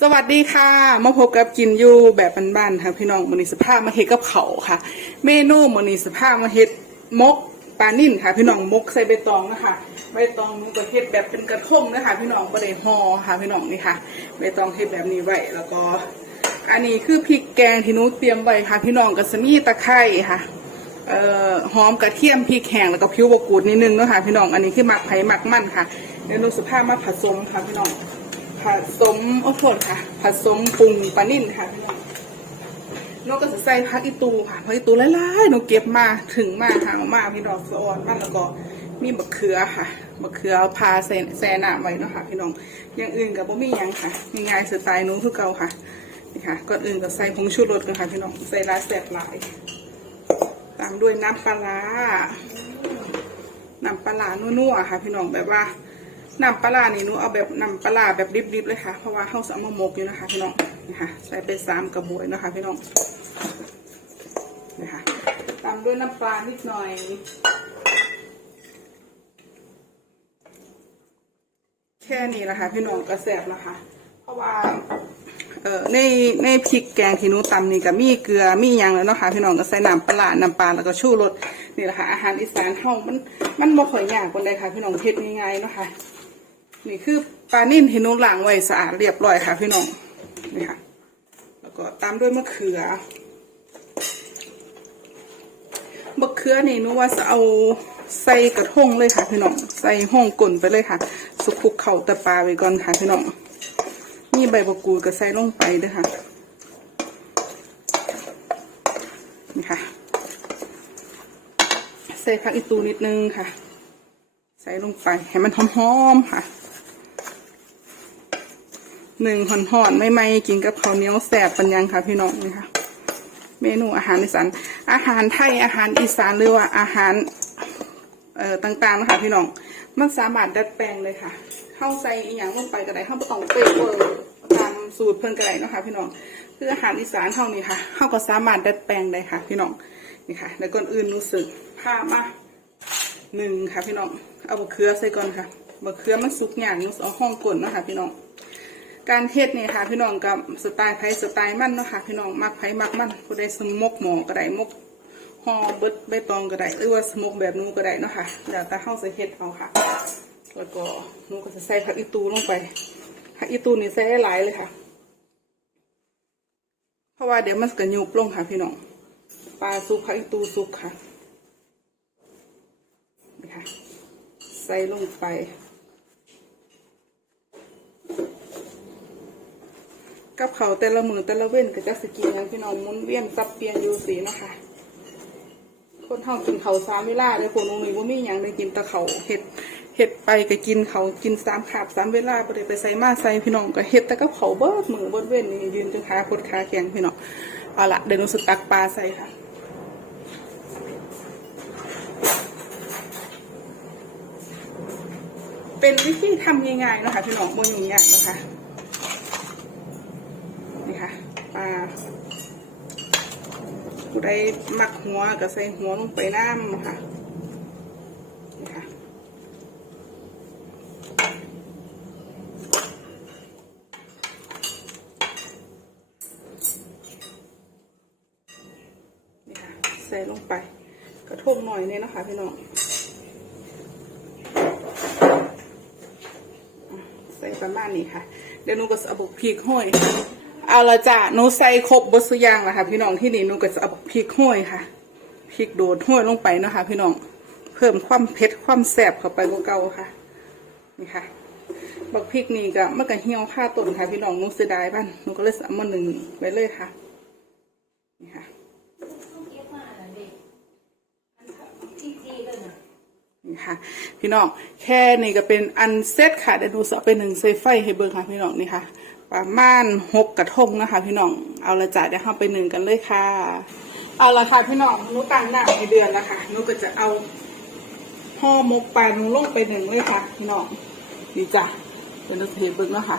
สวัสดีค่ะมาพบกับกินอยู่แบบบ้านๆค่ะพี่น้องมอนิสภาพมาเฮ็ดกับเขาค่ะ เมนูมอนิสภาพมาเฮ็ดมกปลานิ่นค่ะ พี่น้องมกใส่ใบตองนะคะใบตองมันก็เฮ็ดแบบเป็นกระทงนะคะพี่น้องก็ได้ห่อค่ะพี่น้องนี่ค่ะใบตองเฮ็ดแบบนี้ไว้แล้วก็ อันนี้คือพริกแกงที่หนูเตรียมไว้ค่ะ พี่น้องกับสมีตะไคร้ค่ะเอ่อหอมกระเทียมพริกแห้งแล้วก็ผิวบกูดนิดนึงเนาะค่ะพี่น้องอันนี้คือหมักไผ่หมักมันค่ะเดี๋ยวหนูสภาพมาผสมค่ะพี่น้อง ผสมโอ้โทษค่ะ ผสมปรุงปลานิ่นค่ะพี่น้องนกก็จะใส่ผักอีตูค่ะผักอีตูหลายๆนูเก็บมาถึงมาหางมาพี่น้องสะออนมันแล้วก็มีมะเขือค่ะมะเขือพาใส่แซน้ำไว้เนาะค่ะพี่น้องอย่างอื่นกับบ่มีหยังค่ะง่ายๆสไตล์นูคือเก่าค่ะนี่ค่ะก่อนอื่นก็ใส่ผงชูรสกันค่ะพี่น้องใส่ลายแซ่บหลาย ตามด้วยน้ำปลาน้ำปลาร้านัวๆค่ะ พี่น้องแบบว่า น้ำปลาร้านี่หนูเอาแบบน้ำปลาแบบดิบๆเลยค่ะ เพราะว่าเขาสามารถมกอยู่นะคะพี่น้องนี่ค่ะใส่ไปสามกระบวยนะคะพี่น้องนี่ค่ะตามด้วยน้ำปลานิดหน่อยแค่นี้นะคะพี่น้องกระแสบนะคะ เพราะว่าเอ่อในในพริกแกงที่นูตำนี่ก็มีเกลือมียังแล้วนะคะพี่น้องก็ใส่น้ำปลาน้ำปลาแล้วก็ชูรสนี่แหละค่ะอาหารอีสานเฮามันมันบ่ค่อยยากปานใดค่ะพี่น้องเฮ็ดง่ายๆเนาะค่ะ นี่คือปลานิ่นที่หนูล้างไว้สะอาดเรียบร้อยค่ะพี่น้องนี่ค่ะ แล้วก็ตามด้วยมะเขือมะเขือนี่หนูว่าจะเอาใส่กระทงเลยค่ะพี่น้องใส่ห้องก่นไปเลยค่ะ สุกคุกเข่าตะปลาไว้ก่อนค่ะพี่น้องมีใบมะกรูดก็ใส่ลงไปด้วยค่ะนี่ค่ะ ใส่ผักอีตูนิดนึงค่ะ ใส่ลงไปให้มันหอมๆค่ะ หนึ่งห่อนๆไม่ไมๆกินกับข้าวเหนียวแสบปัญญังค่ะพี่น้องนี่ค่ะเมนูอาหารอีสานอาหารไทยอาหารอีสานหรือว่าอาหารเอ่อต่างๆนะคะพี่น้องมันสามารถดัดแปลงเลยค่ะเข้าใส่อีหยังลงไปก็ได้เข้าบ่ต้องเป๊ะเวอตามสูตรเพิ่นก็ได้นะคะพี่น้องคืออาหารอีสานเท่านี้ค่ะเข้าก็สามารถดัดแปลงได้ค่ะ พี่น้องนี่ค่ะแล้วก่อนอื่นรู้สึกผ้ามาหนึ่งค่ะพี่น้องเอาบะเขือใส่ก่อนค่ะบะเขือมันสุกอย่างนู้เอาห้องกลนนะคะพี่น้อง การเทศเนี่ยค่ะ พี่น้องกับสไตล์ไทยสไตล์มันเนาะค่ะ พี่น้องมักไผมักมันผู้ใดสมกหมอก็ได้มกห่อเบิดใบตองก็ได้หรือว่าสมกแบบนู้นก็ได้เนาะค่ะแล้วต่เข้าใส่เห็ดเอาค่ะ แล้วก็นูก็จะใส่ผักอีตูลงไปผักอีตูนี่ใส่ได้หลายเลยค่ะ เพราะว่าเดี๋ยวมันจะยุบลงค่ะ พี่น้องปลาซุปผักอีตูซุปค่ะนี่ค่ะ ใส่ลงไป กับเขาแต่ละมือแต่ละเว้นก็จะสกินนพี่น้องมุนเวียนซับเปลี่ยนอยู่สีนะคะ คนเฮากินเขาสามเวลาเลยพวกหนูนี่ว่ามีหยังได้กินต่เขาเห็ดเห็ดไปก็กินเขากินสามขาบสามเวลาบ่ได้ไปใส่มาใส่พี่น้องก็เห็ดแต่กับเขาเบิดมือเบิดเว้นนี่ยืนจนขาพดขาแข็งพี่น้องเอาละเดี๋ยวหนูสตักปลาใส่ค่ะเป็นวิธีทำง่ายๆนะคะพี่น้องบ่ยุ่งยากนะคะนี่ค่ะ ปลาผู้ใดมักหัวก็ใส่หัวลงไปน้ำค่ะนี่ค่ะนี่ค่ะ ใส่ลงไป กระทงหน่อยเนี่ยนะคะพี่น้องใส่ประมาณนี้ค่ะ เดี๋ยวหนูก็จะเอาบุกพริกห้อย เอาละจ้ะหนูใส่ครบบดสุยางแล้วค่ะ พี่น้องที่นี่หนูก็จะเอาพริกห้อยค่ะพริกโดดห้อยลงไปเนาะคะพี่น้องเพิ่มความเผ็ดความแซ่บเข้าไปกว่าเก่าค่ะนี่ค่ะบักพริกนี่ก็มันก็เหี่ยวค่าต้นค่ะ พี่น้องหนูเสียดายบ้านหนูก็เลยสามมาหนึ่งไว้เลยค่ะนี่ค่ะนี่ค่ะ พี่น้องแค่นี้ก็เป็นอันเซตค่ะเดี๋ยวหนูจะเอาไปหนึ่งใส่ไฟให้เบิ่งค่ะพี่น้องนี่ค่ะ ประมาณหกกระทงนะคะ พี่น้อง เอาละจ้ะเดี๋ยวเราไปหนึ่งกันเลยค่ะ เอาละค่ะพี่น้องนูตั้งหน้าในเดือนนะคะนูก็จะเอาห่อมกปลาหนูลงไปหนึ่งเลยค่ะ พี่น้องดีจ้ะเป็นตัวเทเบิ่งเนาะค่ะ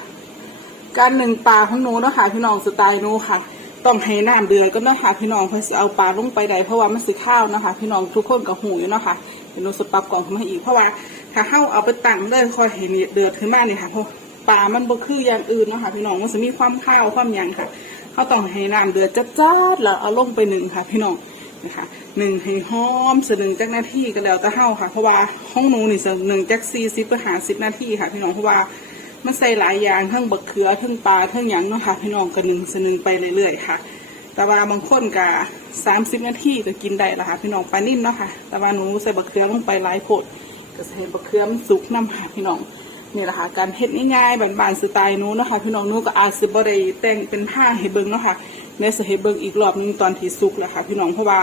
การหนึ่งปลาของหนูเนาะค่ะพี่น้องสไตล์หนูค่ะ ต้องให้น้ำเดือดก็เนาะค่ะพี่น้องเพื่อจะเอาปลาลงไปใดเพราะว่ามันสีข้าวเนาะค่ะพี่น้องทุกคนกับหูอยู่เนาะค่ะเดี๋ยวหนูสปรับกล่องขึ้นมาอีกเพราะว่าถ้าเข้าเอาไปตั้งเลยคอยเห็นเดือดขึ้นมาเนี่ยค่ะพราะ ปลามันบ่คืออย่างอื่นเนาะค่ะพี่น้องมันจะมีความข้าวความหยังค่ะเขาต้องให้น้ำเดือดจัดๆแล้วเอาลงไปหนึ่งค่ะ พี่น้องนะคะหนึ่งให้หอมสหนึ่งจักนาทีก็แล้วแต่เฮาค่ะเพราะว่าห้องหนูนี่สหนึ่งจักสี่สิบไปหาสิบนาทีค่ะพี่น้องเพราะว่ามันใส่หลายอย่างทั้งบักเขือทั้งปลาทั้งหยังเนาะค่ะพี่น้องก็หนึ่งสหนึ่งไปเรื่อยๆค่ะ แต่ว่าบางคนก็สามสิบนาทีก็กินได้ละค่ะ พี่น้องปลานิ่มเนาะค่ะ แต่ว่าหนูใส่บักเขือลงไปหลายโพดก็ใส่บักเขือมันสุกน้ำค่ะพี่น้อง นี่แหละค่ะ การเฮ็ดง่ายๆบานๆสไตล์นู้เนะคะพี่น้องนู้นก็อาจสิบ่ได้แต่งเป็นผ้าให้เบิ่งเนาะค่ะในสิให้เบิ่งอีกรอบหนึงตอนที่สุกแล้วค่ะ พี่น้องเพราะว่า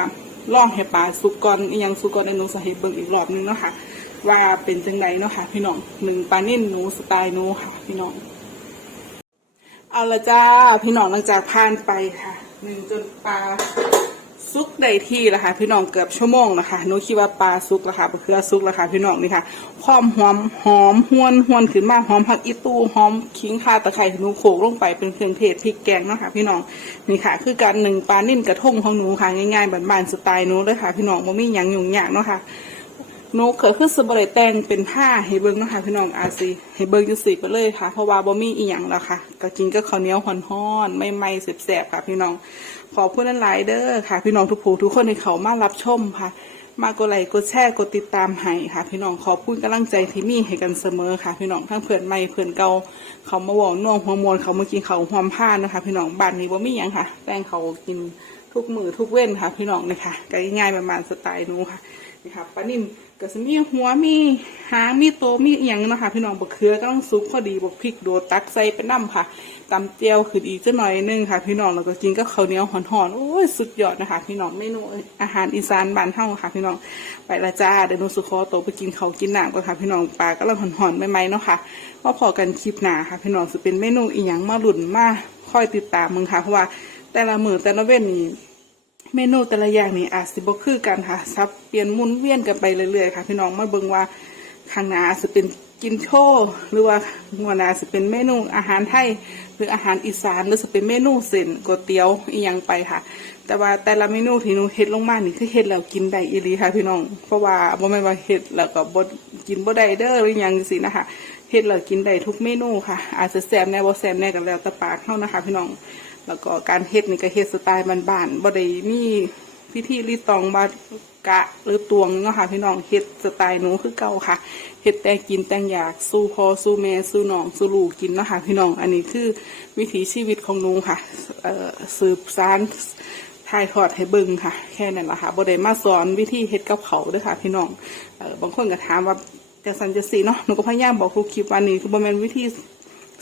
ล่องให้ปลาสุกก่อนอยังสุกก่อนในหนูสิให้เบิ่งอีกรอบหนึงเนาะค่ะ ว่าเป็นจังไดเนาะค่ะ พี่น้องหนึ่งปลานิ่มหนูสไตล์นู้ค่ะ พี่น้อง เอาละจ้าพี่น้องหลังจากผ่านไปค่ะหนึ่งจนปลา ซุกได้ที่แล้วค่ะพี่น้องเกือบชั่วโมงนะคะหนูคิดว่าปลาซุกละค่ะบะเขือซุกละค่ะพี่น้องนี่ค่ะความหอมหอมหวนหวนขึ้นมาหอมผักอีตูหอมขิงข่าตะไคร้หนูโขลกลงไปเป็นเครื่องเทศพริกแกงเนาะค่ะพี่น้องนี่ค่ะ คือการหนึ่งปลานิ่นกระทงของหนูค่ะง่ายๆบ้านๆสไตล์หนูเลยค่ะ พี่น้องบ่มีหยังยุ่งยากเนาะค่ะ หนูเคยขึ้นสบริแต่งเป็นผ้าให้เบิ้งนะคะพี่น้องอาซีให้เบิ้งจังสีไปเลยค่ะ เพราะว่าบ่มีอีหยังแล้วค่ะก็กินก็ข้าวเหนียวห่อนไม่ไม่ๆแสบๆค่ะ พี่น้อง ขอบคุณหลายๆเด้อค่ะ พี่น้องทุกผู้ทุกคนที่เขามารับชมค่ะ มากดไลค์กดแชร์กดติดตามให้ค่ะ พี่น้องขอบคุณกำลังใจที่มีให้กันเสมอค่ะ พี่น้องทั้งเพื่อนใหม่เพื่อนเก่าเขามาบอกน่วงหัวมวลเขามากินเขาหอมผ้านะคะ พี่น้องบ้านนี้บ่มีหยังค่ะ แต่งเขากิน ทุกมือทุกเว้นค่ะ พี่น้องนะคะก็ง่ายๆประมาณสไตล์นู้ค่ะนี่ค่ะปลานิ่มก็จะมีหัวมีหางมีโตมีอย่างเนาะคะพี่น้องบักเขือก็ต้องซุปพอดีบกพริกโดตักใส่ไปน้ำค่ะตำเจียวขึ้นอีกจะหน่อยนึงค่ะ พี่น้องแล้วก็กินกับข้าวเหนียวห่อนๆโอ้ยสุดยอดนะคะ พี่น้องเมนูอาหารอีสานบ้านเฮาค่ะ พี่น้องไปละจ้าเดี๋ยวนูสุขอโตไปกินเขากินหน้ำก่อนค่ะ พี่น้องปลาก็เริ่มห่อนๆใหม่ๆเนาะค่ะว่าพอกันคลิปหนาค่ะ พี่น้องจะเป็นเมนูอีหยังมาหลุนมาคอยติดตามมึงค่ะเพราะว่า แต่ละมือแต่ละเว้นนี่เมนูแต่ละอย่างนี่อาจสิบ่คือกันค่ะซับเปลี่ยนมุนเวียนกันไปเรื่อยๆค่ะพี่น้องมาเบิ่งว่าข้างหน้าอาจสิเป็นกินโชว์หรือว่าหัวหน้าสิเป็นเมนูอาหารไทยหรืออาหารอีสานหรือสิเป็นเมนูเส้นก๋วยเตี๋ยวอีหยังไปค่ะ แต่ว่าแต่ละเมนูที่หนูเฮ็ดลงมานี่คือเฮ็ดแล้วกินได้อีหลีค่ะพี่น้อง เพราะว่าบ่แม่นว่าเฮ็ดแล้วก็บ่กินบ่ได้เด้อหรือหยังจังซี่นะคะเฮ็ดแล้วกินได้ทุกเมนูค่ะ อาจจะแซ่บแน่บ่แซ่บแน่ก็แล้วแต่ปากเฮานะคะพี่น้อง แล้วก็การเฮ็ดนี่ก็เฮ็ดสไตล์บ้านๆบ่ได้มีพิธีรีตองบากะหรือตวงเนาะค่ะพี่น้องเฮ็ดสไตล์หนูคือเก่าค่ะเฮ็ดแต่กินแต่งอยากสู้พอสู้แม่สู้น้องสู้ลูกกินเนาะค่ะพี่น้อง อันนี้คือวิถีชีวิตของหนูค่ะเอ่อสืบสานถ่ายทอดให้เบิ่งค่ะ แค่นั้นละค่ะบ่ได้มาสอนวิธีเฮ็ดกับเขาเด้อค่ะ พี่น้องเอ่อบางคนก็ถามว่าจะสันจะสีเนาะหนูก็พยายามบอกทุกคลิปว่านี่คือบ่แม่นวิธี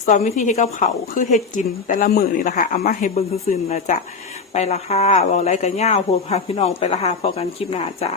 สอนวิธีให้กับเขาคือเฮ็ดกินแต่ละมื้อนี่แหละค่ะเอามาให้เบิ่งซื่อๆนะจ๊ะไปละค่ะบอกอะไรกันย่าวโพวพาพี่น้องไปละค่ะพอกันคลิปหน้าจ้ะ